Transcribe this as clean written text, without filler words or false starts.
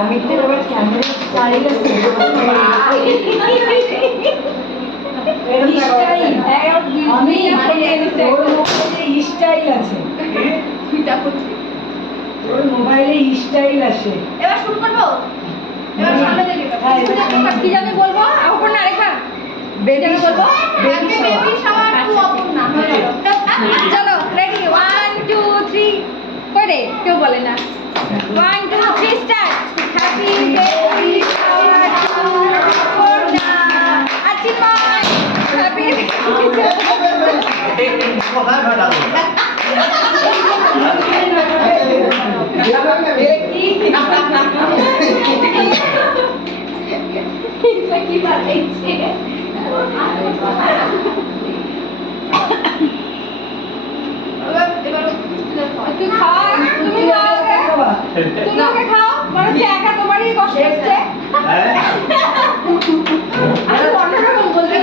অমিতের আবার camera style আছে, স্টাইল আছে, ওর মোবাইলে স্টাইল আছে। এবার শুরু করবো, এবার সামনে দিকে কি জানি বলবো, অপর্ণা আরেকবার বেবি বলবো, happy baby shower to Aparna. চলো রেডি 1 2 3 করে কেউ বলে না 1 2 3 start. Happy baby shower to Aparna. আচ্ছা বাই হ্যাপি কি বানাইছে তুমি খাও, মানে একা তোমারই কষ্ট হচ্ছে। অন্যরকম বলতে